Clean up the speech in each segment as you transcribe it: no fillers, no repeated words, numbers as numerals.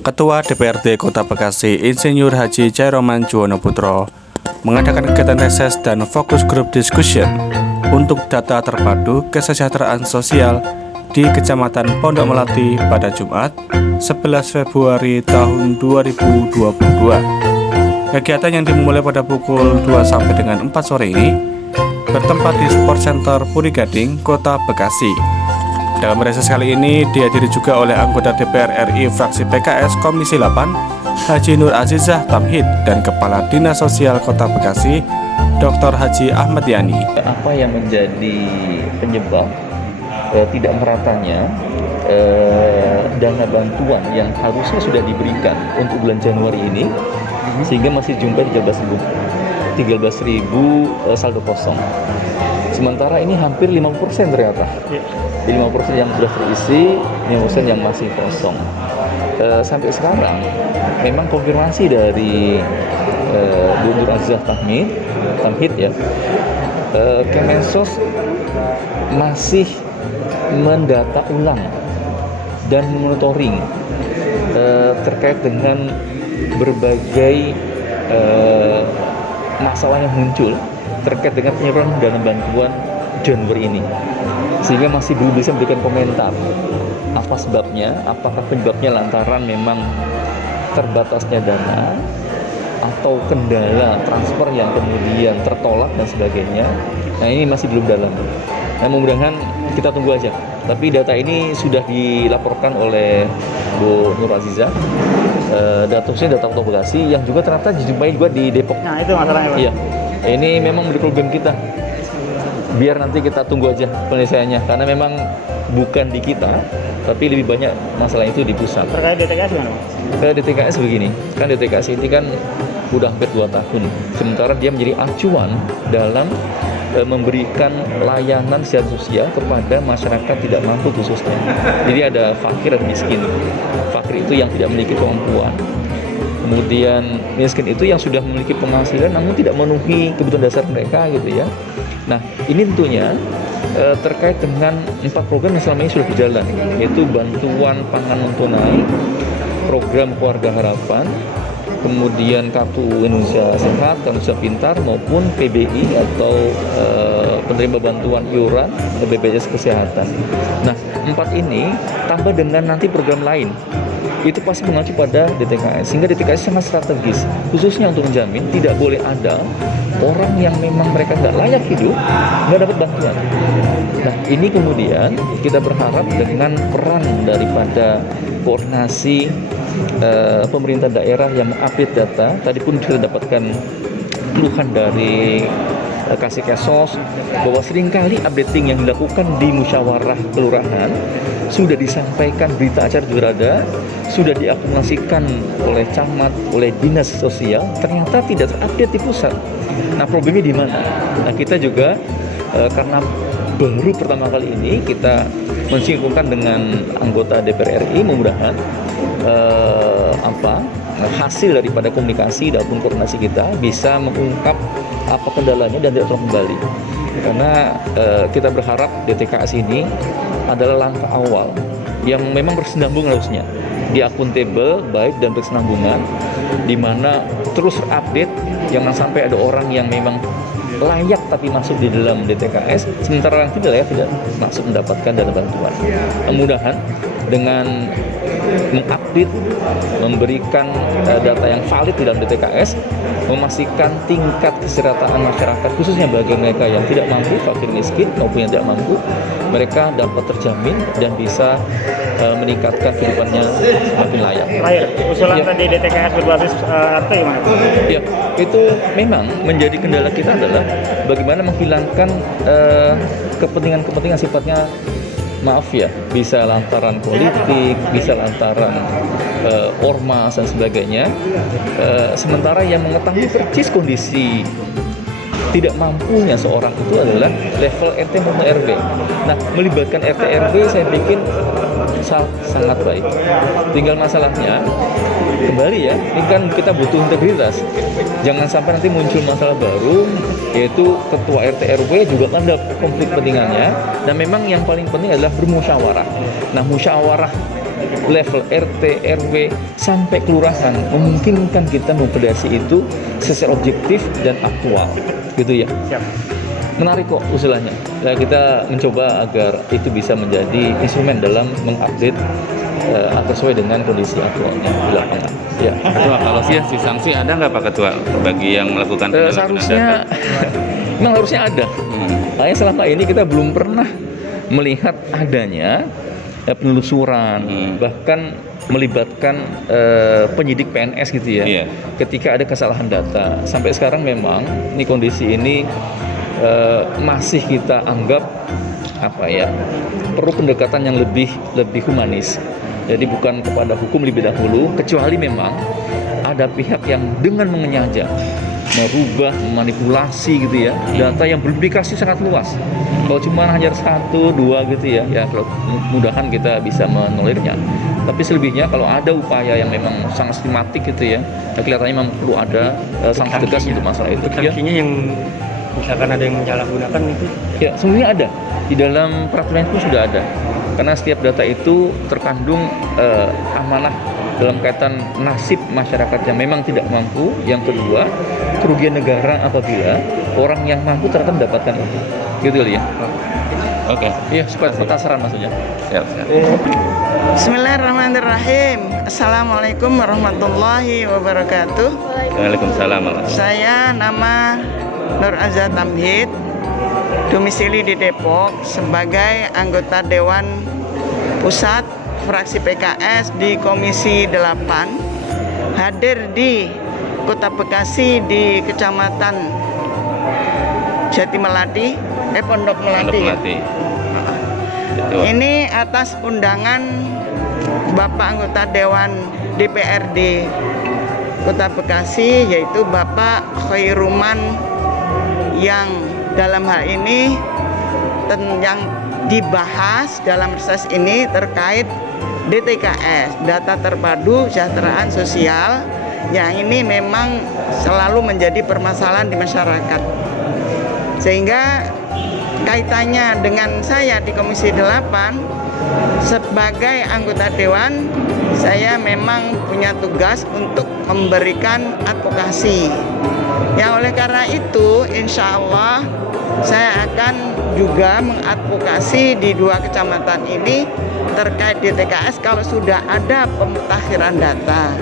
Ketua DPRD Kota Bekasi Insinyur Haji Chairoman Juwono Putro mengadakan kegiatan reses dan fokus group discussion untuk data terpadu kesejahteraan sosial di Kecamatan Pondok Melati pada Jumat 11 Februari tahun 2022. Kegiatan yang dimulai pada pukul 2 sampai dengan 4 sore ini bertempat di Sport Center Puri Gading, Kota Bekasi. Dalam reses kali ini dihadiri juga oleh anggota DPR RI fraksi PKS Komisi 8 Haji Nur Azizah Tamhid dan Kepala Dinas Sosial Kota Bekasi Dr. Haji Ahmad Yani. Apa yang menjadi penyebab tidak meratanya dana bantuan yang harusnya sudah diberikan untuk bulan Januari ini sehingga masih jumlah 13.000 saldo kosong. Sementara ini hampir 50% ternyata. 50% yang sudah terisi, 50% yang masih kosong. Sampai sekarang memang konfirmasi dari Bu Nur Azizah Tamhid ya, Kemensos masih mendata ulang dan monitoring terkait dengan berbagai masalah yang muncul terkait dengan penyaluran dana bantuan Januari ini, sehingga masih belum bisa memberikan komentar apa sebabnya, apakah penyebabnya lantaran memang terbatasnya dana atau kendala transfer yang kemudian tertolak dan sebagainya. Nah, ini masih belum dalam. Nah, mudah-mudahan kita tunggu aja. Tapi data ini sudah dilaporkan oleh Bu Nur Azizah, data Kota Bekasi yang juga ternyata dijumpai juga di Depok. Nah, itu masalahnya, Pak. Iya, ini memang menjadi problem kita. Biar nanti kita tunggu aja penyelesaiannya, karena memang bukan di kita, tapi lebih banyak masalah itu di pusat. Terkait DTKS gimana, Pak? DTKS begini, kan DTKS ini kan udah hampir 2 tahun, sementara dia menjadi acuan dalam memberikan layanan secara sosial kepada masyarakat tidak mampu khususnya. Jadi ada fakir dan miskin. Fakir itu yang tidak memiliki kemampuan. Kemudian miskin itu yang sudah memiliki penghasilan namun tidak memenuhi kebutuhan dasar mereka gitu ya. Nah, ini tentunya terkait dengan 4 program yang selama ini sudah berjalan, yaitu bantuan pangan non tunai, program keluarga harapan, kemudian kartu Indonesia Sehat, kartu Indonesia Pintar, maupun PBI atau penerima bantuan iuran BPJS Kesehatan. Nah, 4 ini tambah dengan nanti program lain, itu pasti mengacu pada DTKS, sehingga DTKS sangat strategis, khususnya untuk menjamin tidak boleh ada orang yang memang mereka nggak layak hidup nggak dapat bantuan. Nah, ini kemudian kita berharap dengan peran daripada koordinasi pemerintah daerah yang mengupdate data. Tadi pun kita dapatkan keluhan dari Kasih Kesos bahwa seringkali updating yang dilakukan di musyawarah kelurahan sudah disampaikan, berita acara juga ada, sudah diakumulasikan oleh camat, oleh dinas sosial, ternyata tidak terupdate di pusat. Nah, problemnya di mana? Nah, kita juga karena baru pertama kali ini kita mensinkronkan dengan anggota DPR RI, mudah-mudahan hasil daripada komunikasi dan koordinasi kita bisa mengungkap apa kendalanya dan tidak terulang kembali. Karena kita berharap DTKS ini adalah langkah awal yang memang berkesinambungan harusnya, di akuntabel, baik dan berkesinambungan, di mana terus update, jangan sampai ada orang yang memang layak tapi masuk di dalam DTKS, sementara yang tidak layak tidak masuk mendapatkan dana bantuan. Mudah-mudahan dengan mengupdate, memberikan data yang valid di dalam DTKS, memastikan tingkat kesejahteraan masyarakat khususnya bagi mereka yang tidak mampu, fakir miskin maupun yang tidak mampu, mereka dapat terjamin dan bisa meningkatkan kehidupannya semakin layak. Terakhir, usulan Ya. tadi DTKS berbasis RT gimana, Pak? Ya, itu memang menjadi kendala kita adalah bagaimana menghilangkan kepentingan-kepentingan sifatnya, maaf ya, bisa lantaran politik, bisa lantaran ormas dan sebagainya. Sementara yang mengetahui persis kondisi tidak mampunya seorang itu adalah level RT maupun RW. Nah, melibatkan RT RW saya pikir sangat baik. Tinggal masalahnya kembali ya, ini kan kita butuh integritas. Jangan sampai nanti muncul masalah baru, yaitu ketua RT RW juga kan ada konflik kepentingannya. Dan memang yang paling penting adalah bermusyawarah. Nah, musyawarah level RT, RW sampai kelurahan memungkinkan kita memvalidasi itu secara objektif dan aktual, gitu ya. Siap. Menarik kok usulannya. Nah, kita mencoba agar itu bisa menjadi instrumen dalam mengupdate agar sesuai dengan kondisi aktualnya di lapangan. Ya. Ketua, kalau sih sanksi ada nggak Pak Ketua bagi yang melakukan penyalahgunaan Seharusnya data? memang harusnya ada. Makanya selama ini kita belum pernah melihat adanya penelusuran, bahkan melibatkan penyidik PNS gitu ya. Iya. Ketika ada kesalahan data, sampai sekarang memang ini kondisi ini masih kita anggap perlu pendekatan yang lebih humanis. Jadi bukan kepada hukum lebih dahulu, kecuali memang ada pihak yang dengan menyengaja merubah, memanipulasi gitu ya, data yang berimplikasi sangat luas. Kalau cuma hanya 1, 2 gitu ya, kalau mudahan kita bisa menolirnya. Tapi selebihnya kalau ada upaya yang memang sangat sistematik gitu ya, kelihatannya memang perlu ada sanksi tegas untuk masalah itu. Sanksinya yang misalkan ada yang menyalahgunakan itu? Ya, sebenarnya ada. Di dalam peraturan itu sudah ada. Karena setiap data itu terkandung amanah dalam kaitan nasib masyarakat yang memang tidak mampu. Yang kedua, kerugian negara apabila orang yang mampu ternyata mendapatkan itu. Gitu ya. Oke. Iya, supaya petasaran maksudnya. Siap. Bismillahirrahmanirrahim. Assalamualaikum warahmatullahi wabarakatuh. Waalaikumsalam. Saya nama Nur Azza Tamhid, domisili di Depok sebagai anggota Dewan Pusat fraksi PKS di Komisi 8, hadir di Kota Bekasi di Kecamatan Pondok Melati. Ini atas undangan Bapak anggota Dewan DPRD Kota Bekasi, yaitu Bapak Khairuman, yang dalam hal ini yang dibahas dalam reses ini terkait DTKS, Data Terpadu Kesejahteraan Sosial, yang ini memang selalu menjadi permasalahan di masyarakat. Sehingga kaitannya dengan saya di Komisi 8 sebagai anggota Dewan, saya memang punya tugas untuk memberikan advokasi. Yang oleh karena itu, insya Allah saya akan juga mengadvokasi di 2 kecamatan ini terkait DTKS. Kalau sudah ada pemutahiran data,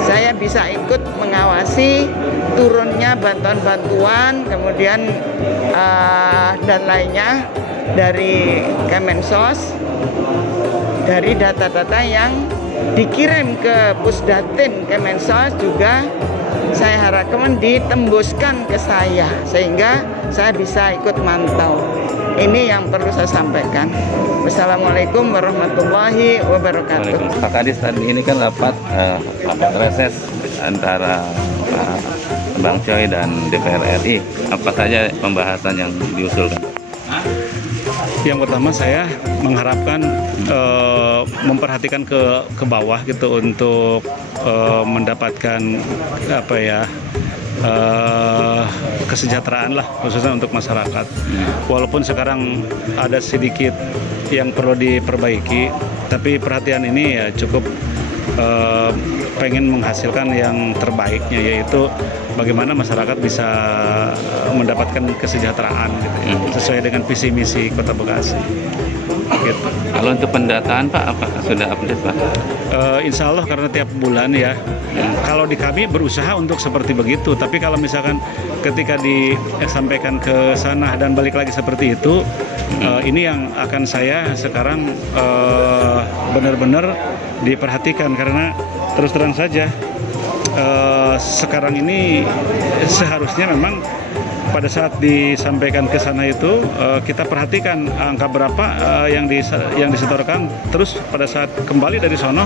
saya bisa ikut mengawasi turunnya bantuan-bantuan, kemudian dan lainnya dari Kemensos, dari data-data yang dikirim ke Pusdatin Kemensos juga saya harapkan ditembuskan ke saya, sehingga saya bisa ikut mantau. Ini yang perlu saya sampaikan. Wassalamualaikum warahmatullahi wabarakatuh. Pak Kadis, tadi ini kan rapat reses antara Pak Bang Coy dan DPR RI. Apa saja pembahasan yang diusulkan? Yang pertama, saya mengharapkan memperhatikan ke bawah gitu untuk mendapatkan kesejahteraan lah, khususnya untuk masyarakat. Walaupun sekarang ada sedikit yang perlu diperbaiki, tapi perhatian ini ya cukup pengen menghasilkan yang terbaiknya, yaitu bagaimana masyarakat bisa mendapatkan kesejahteraan gitu ya, sesuai dengan visi misi Kota Bekasi. Gitu. Kalau untuk pendataan Pak, apakah sudah update Pak? Insya Allah, karena tiap bulan ya. Kalau di kami berusaha untuk seperti begitu, tapi kalau misalkan ketika disampaikan ke sana dan balik lagi seperti itu, ini yang akan saya sekarang benar-benar diperhatikan, karena terus terang saja sekarang ini seharusnya memang pada saat disampaikan ke sana itu kita perhatikan angka berapa yang disetorkan, terus pada saat kembali dari sono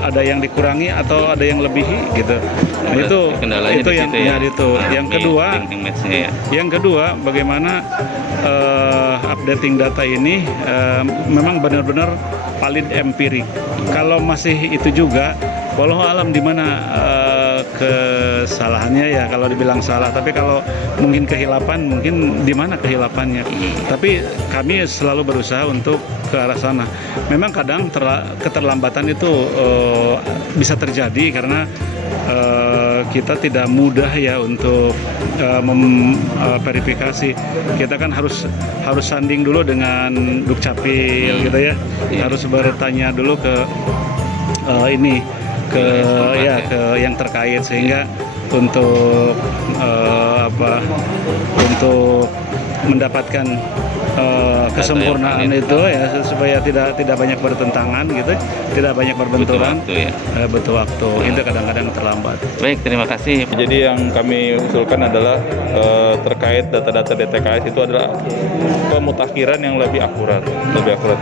ada yang dikurangi atau ada yang lebihi gitu. Nah, itu yang ya. Yang kedua, bagaimana updating data ini memang benar-benar valid empirik. Kalau masih itu juga, walau alam di mana kesalahannya ya kalau dibilang salah, tapi kalau mungkin kehilapan, mungkin di mana kehilapannya. Tapi kami selalu berusaha untuk ke arah sana. Memang kadang keterlambatan itu bisa terjadi karena kita tidak mudah ya untuk verifikasi. Kita kan harus sanding dulu dengan Dukcapil gitu ya. Harus bertanya dulu ke ke yang terkait, sehingga untuk untuk mendapatkan kesempurnaan itu ya, supaya tidak banyak bertentangan gitu, tidak banyak berbenturan. Butuh waktu. Itu kadang-kadang terlambat. Baik, terima kasih. Jadi yang kami usulkan adalah terkait data-data DTKS itu adalah pemutakhiran yang lebih akurat,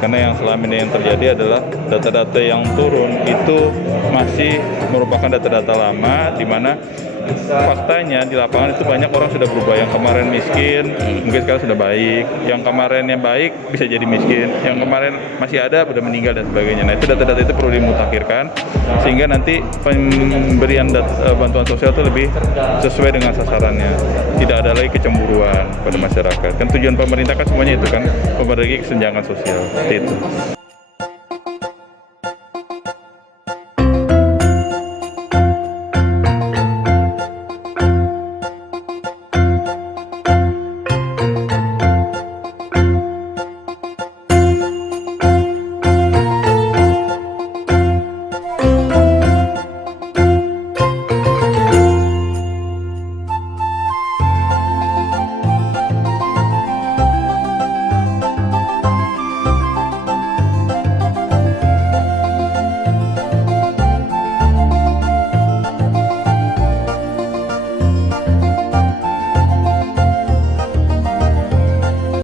karena yang selama ini yang terjadi adalah data-data yang turun itu masih merupakan data-data lama, di mana faktanya di lapangan itu banyak orang sudah berubah. Yang kemarin miskin mungkin sekarang sudah baik, yang kemarin yang baik bisa jadi miskin, yang kemarin masih ada sudah meninggal dan sebagainya. Nah, itu data-data itu perlu dimutakhirkan sehingga nanti pemberian bantuan sosial itu lebih sesuai dengan sasarannya, tidak ada lagi kecemburuan pada masyarakat. Kan tujuan pemerintah kan semuanya itu kan, memperbaiki kesenjangan sosial. Seperti itu.